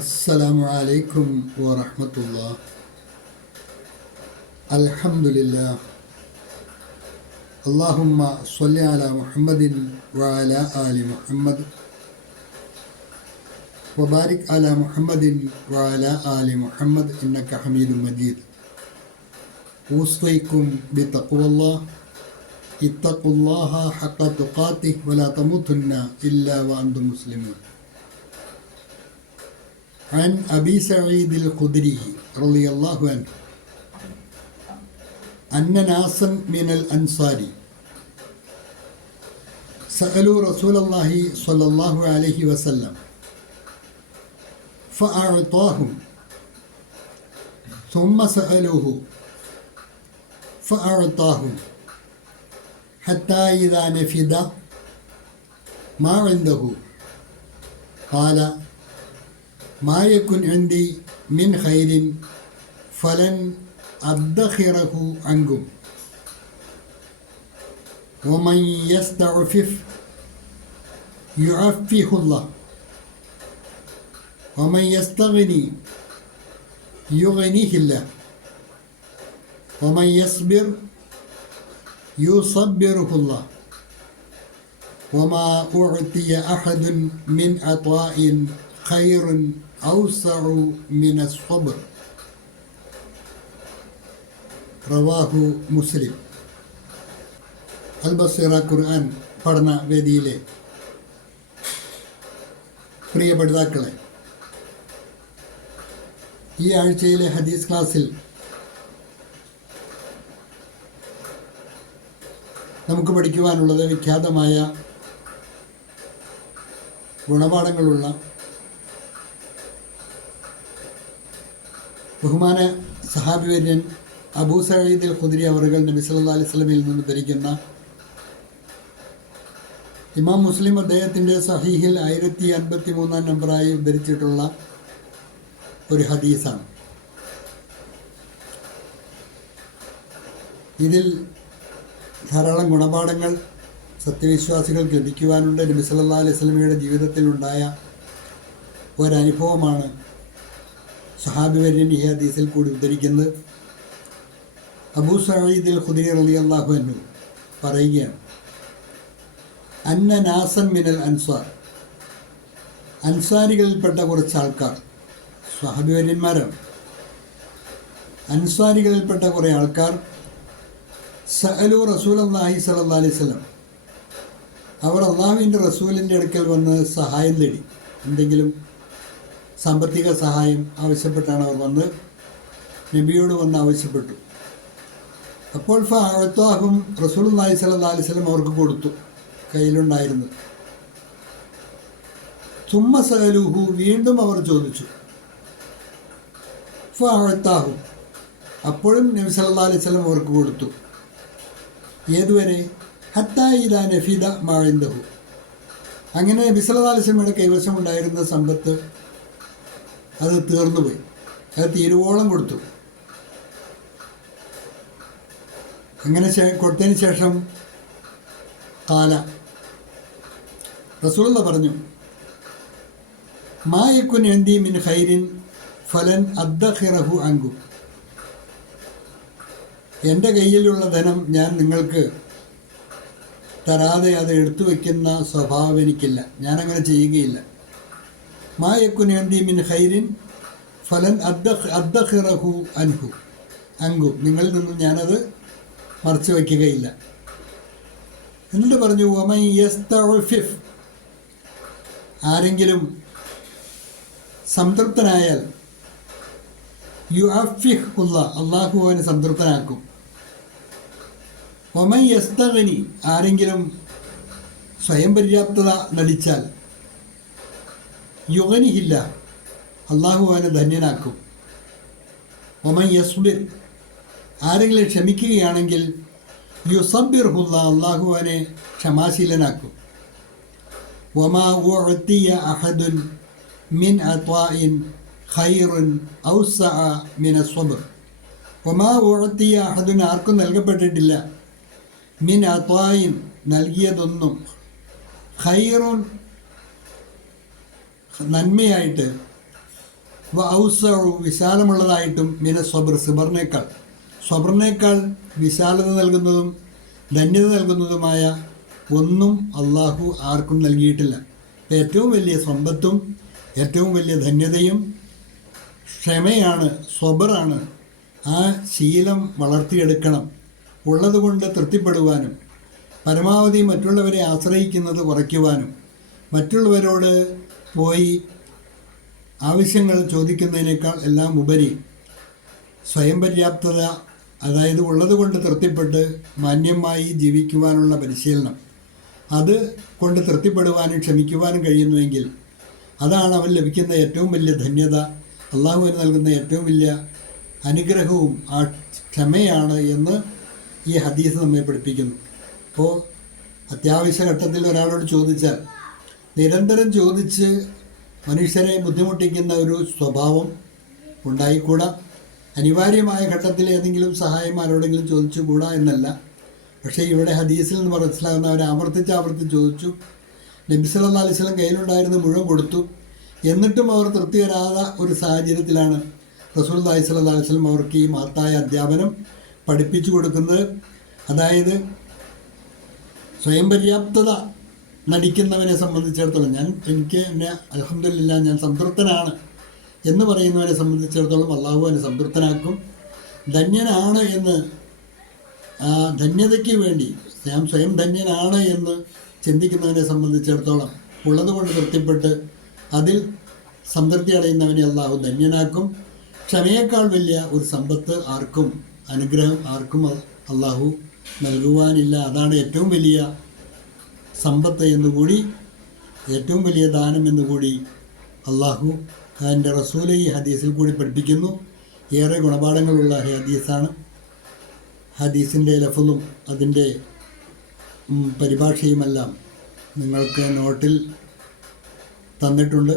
السلام عليكم ورحمة الله. الحمد لله. اللهم صل على محمد وعلى آل محمد وبارك على محمد وعلى آل محمد إنك حميد مجيد. أوصيكم بتقوى الله. اتقوا الله حق تقاته ولا تموتن إلا وأنتم مسلمون. عن أبي سعيد الخدري رضي الله عنه أن ناسا من الأنصار سألوا رسول الله صلى الله عليه وسلم فأعطاهم ثم سألوه فأعطاهم حتى إذا نفد ما عنده قال ما يكن عندي من خير فلن أدخره عنكم ومن يستعفف يعفه الله ومن يستغني يغنيه الله ومن يصبر يصبره الله وما أعطي أحد من عطاء خير أوسع من الصبر. റവാഹു മുസ്ലിം. അൽ ബസീറ ഖുർആൻ പഠന വേദിയിലെ പ്രിയ പഠിതാക്കളെ, ഈ ആഴ്ചയിലെ ഹദീസ് ക്ലാസ്സിൽ നമുക്ക് പഠിക്കുവാനുള്ളത് വിഖ്യാതമായ ഗുണപാഠങ്ങളുള്ള ബഹുമാന സഹാബിവര്യൻ അബൂ സഈദ് അൽ ഖുദ്രി അവറുകൾ നബി സല്ലല്ലാഹു അലൈഹി വസല്ലമയിൽ നിന്ന് ധരിക്കുന്ന ഇമാം മുസ്ലിം അദ്ദേഹത്തിൻ്റെ സഹീഹിൽ 1053 നമ്പറായി ഉദ്ധരിച്ചിട്ടുള്ള ഒരു ഹദീസാണ്. ഇതിൽ ധാരാളം ഗുണപാഠങ്ങൾ സത്യവിശ്വാസികൾക്ക് ലഭിക്കുവാനുണ്ട്. നബി സല്ലല്ലാഹു അലൈഹി വസല്ലമയുടെ ജീവിതത്തിലുണ്ടായ ഒരനുഭവമാണ് സഹാബിവര്യൻ ഈ ഹദീസിൽ കൂടി ഉദ്ധരിക്കുന്നത്. അബൂ സഈദ് അൽ ഖുദ്രി റളിയല്ലാഹു അൻഹു പറയുകയാണ്, അന്ന നാസൻ മിനൽ അൻസാർ, അൻസാരികളിൽപ്പെട്ട കുറച്ച് ആൾക്കാർ, സഹാബിവര്യന്മാരാണ്, അൻസാരികളിൽപ്പെട്ട കുറേ ആൾക്കാർ സഅലു റസൂലുള്ളാഹി സ്വല്ലല്ലാഹു അലൈഹി വസല്ലം, അവർ അള്ളാഹുവിൻ്റെ റസൂലിൻ്റെ അടുക്കൽ വന്ന് സഹായം തേടി, എന്തെങ്കിലും സാമ്പത്തിക സഹായം ആവശ്യപ്പെട്ടാണ് അവർ വന്ന് നബിയോട് വന്ന് ആവശ്യപ്പെട്ടു. അപ്പോൾ ഫഅഅതാഹും റസൂലുള്ളാഹി സ്വല്ലല്ലാഹു അലൈഹി വസല്ലം അവർക്ക് കൊടുത്തു, കയ്യിലുണ്ടായിരുന്നത്. സുമ്മ സഅലൂഹു, വീണ്ടും അവർ ചോദിച്ചു. ഫഅഅതാഹും, അപ്പോഴും നബി സല്ലല്ലാഹു അലൈഹി വസല്ലം അവർക്ക് കൊടുത്തു. ഏതുവരെ? ഹത്താ ഇദാ നഫിദ മാ ഇൻദഹു, അങ്ങനെ നബി സല്ലല്ലാഹു അലൈഹി വസല്ലമയുടെ കൈവശമുണ്ടായിരുന്ന സമ്പത്ത് അത് തീർന്നുപോയി, അത് തീരുവോളം കൊടുത്തു. അങ്ങനെ കൊടുത്തതിന് ശേഷം കാല റസൂലുള്ളാഹി പറഞ്ഞു, മാ യകുൻ ഇൻദി മിൻ ഖൈരിൻ ഫലൻ അദ്ഖിറഹു അൻകും, എൻ്റെ കയ്യിലുള്ള ധനം ഞാൻ നിങ്ങൾക്ക് തരാതെ അത് എടുത്തു വയ്ക്കുന്ന സ്വഭാവം എനിക്കില്ല, ഞാനങ്ങനെ ചെയ്യുകയില്ല. മാ യകുൻ ഇൻദി മിൻ ഖൈരിൻ ഫലൻ അദ്ഖിറഹു അൻകും, നിങ്ങളിൽ നിന്നും ഞാനത് മറച്ചു വയ്ക്കുകയില്ല. എന്നിട്ട് പറഞ്ഞു, വമൻ യസ്തഉഫിഫ്, ആരെങ്കിലും സംതൃപ്തനായാൽ യുഅഫിഹുല്ലാ, അല്ലാഹു അവനെ സംതൃപ്തനാക്കും. വമൻ യസ്തഗ്നി, ആരെങ്കിലും സ്വയം പര്യാപ്തത നടിച്ചാൽ യുഗ്നിഹില്ല, അല്ലാഹു അവനെ ധന്യനാക്കും. വമൻ യസ്ബിർ, ആരെങ്കിലും ക്ഷമിക്കുകയാണെങ്കിൽ യുസബ്ബിർഹുല്ലാ, അല്ലാഹു അവനെ ക്ഷമാശീലനാക്കും. വമാ ഉഅതിയ അഹദുൻ മിൻ അത്വാഇൻ ഖൈറുൻ ഔസഅ മിന സ്വബ്ർ, വമാ ഉഅതിയ അഹദുൻ, ആർക്കും നൽകപ്പെട്ടിട്ടില്ല, മിൻ അത്വാഇൻ, നൽകിയതൊന്നും, ഖൈറുൻ, നന്മയായിട്ട്, ഔസഉ വിശാലമുള്ളതായിട്ടും മിന സ്വബർ സ്വബറിനേക്കാൾ വിശാലത നൽകുന്നതും ധന്യത നൽകുന്നതുമായ ഒന്നും അള്ളാഹു ആർക്കും നൽകിയിട്ടില്ല. ഏറ്റവും വലിയ സമ്പത്തും ഏറ്റവും വലിയ ധന്യതയും ക്ഷമയാണ്, സ്വബറാണ്. ആ ശീലം വളർത്തിയെടുക്കണം. ഉള്ളതുകൊണ്ട് തൃപ്തിപ്പെടുവാനും പരമാവധി മറ്റുള്ളവരെ ആശ്രയിക്കുന്നത് കുറയ്ക്കുവാനും മറ്റുള്ളവരോട് പോയി ആവശ്യങ്ങൾ ചോദിക്കുന്നതിനേക്കാൾ എല്ലാം ഉപരി സ്വയം പര്യാപ്തത, അതായത് ഉള്ളതുകൊണ്ട് തൃപ്തിപ്പെട്ട് മാന്യമായി ജീവിക്കുവാനുള്ള പരിശീലനം, അത് കൊണ്ട് തൃപ്തിപ്പെടുവാനും ക്ഷമിക്കുവാനും കഴിയുന്നുവെങ്കിൽ അതാണ് അവൻ ലഭിക്കുന്ന ഏറ്റവും വലിയ ധന്യത. അള്ളാഹുവിന് നൽകുന്ന ഏറ്റവും വലിയ അനുഗ്രഹവും ആ ക്ഷമയാണ് എന്ന് ഈ ഹദീസ് നമ്മെ പഠിപ്പിക്കുന്നു. അപ്പോൾ അത്യാവശ്യ ഘട്ടത്തിൽ ഒരാളോട് ചോദിച്ചാൽ നിരന്തരം ചോദിച്ച് മനുഷ്യരെ ബുദ്ധിമുട്ടിക്കുന്ന ഒരു സ്വഭാവം ഉണ്ടായിക്കൂടാ. അനിവാര്യമായ ഘട്ടത്തിൽ ഏതെങ്കിലും സഹായം ആരോടെങ്കിലും ചോദിച്ചുകൂടാ എന്നല്ല. പക്ഷേ ഇവിടെ ഹദീസിൽ നിന്ന് മനസ്സിലാകുന്ന അവർ ആവർത്തിച്ച് ചോദിച്ചു. നബി സല്ലല്ലാഹു അലൈഹി വസല്ലം കയ്യിലുണ്ടായിരുന്ന മുഴുവൻ കൊടുത്തു. എന്നിട്ടും അവർ തൃപ്തി വരാത്ത ഒരു സാഹചര്യത്തിലാണ് റസൂലുള്ളാഹി സ്വല്ലല്ലാഹു അലൈഹി വസല്ലം അവർക്ക് ഈ മഹത്തായ അധ്യാപനം പഠിപ്പിച്ചു കൊടുക്കുന്നത്. അതായത് സ്വയം പര്യാപ്തത നടിക്കുന്നവനെ സംബന്ധിച്ചിടത്തോളം, എനിക്ക് എന്നെ അൽഹംദുലില്ലാ ഞാൻ സംതൃപ്തനാണ് എന്ന് പറയുന്നവനെ സംബന്ധിച്ചിടത്തോളം അള്ളാഹു അവനെ സംതൃപ്തനാക്കും. ധന്യനാണ് എന്ന് ആ ധന്യതയ്ക്ക് വേണ്ടി ഞാൻ സ്വയം ധന്യനാണ് എന്ന് ചിന്തിക്കുന്നവനെ സംബന്ധിച്ചിടത്തോളം ഉള്ളതുകൊണ്ട് തൃപ്തിപ്പെട്ട് അതിൽ സംതൃപ്തി അടയുന്നവനെ അള്ളാഹു ധന്യനാക്കും. ക്ഷമയേക്കാൾ വലിയ ഒരു സമ്പത്ത് ആർക്കും, അനുഗ്രഹം ആർക്കും അള്ളാഹു നൽകുവാനില്ല. അതാണ് ഏറ്റവും വലിയ സമ്പത്ത് എന്നുകൂടി, ഏറ്റവും വലിയ ദാനം എന്നുകൂടി അള്ളാഹു എൻ്റെ റസൂല് ഈ ഹദീസിൽ കൂടി പഠിപ്പിക്കുന്നു. ഏറെ ഗുണപാഠങ്ങളുള്ള ഹദീസാണ്. ഹദീസിൻ്റെ ലഫ്ളും അതിൻ്റെ പരിഭാഷയുമെല്ലാം നിങ്ങൾക്ക് നോട്ടിൽ തന്നിട്ടുണ്ട്.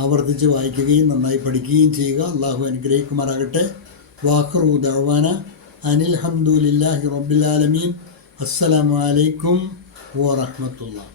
ആവർത്തിച്ച് വായിക്കുകയും നന്നായി പഠിക്കുകയും ചെയ്യുക. അള്ളാഹു അനുഗ്രഹിക്കുമാറാകട്ടെ. വാഖിറു ദഅ്വാന അനിൽ ഹംദുലില്ലാഹി റബ്ബിൽ ആലമീൻ. അസ്സലാമു അലൈക്കും വറഹ്മത്തുള്ളാഹി.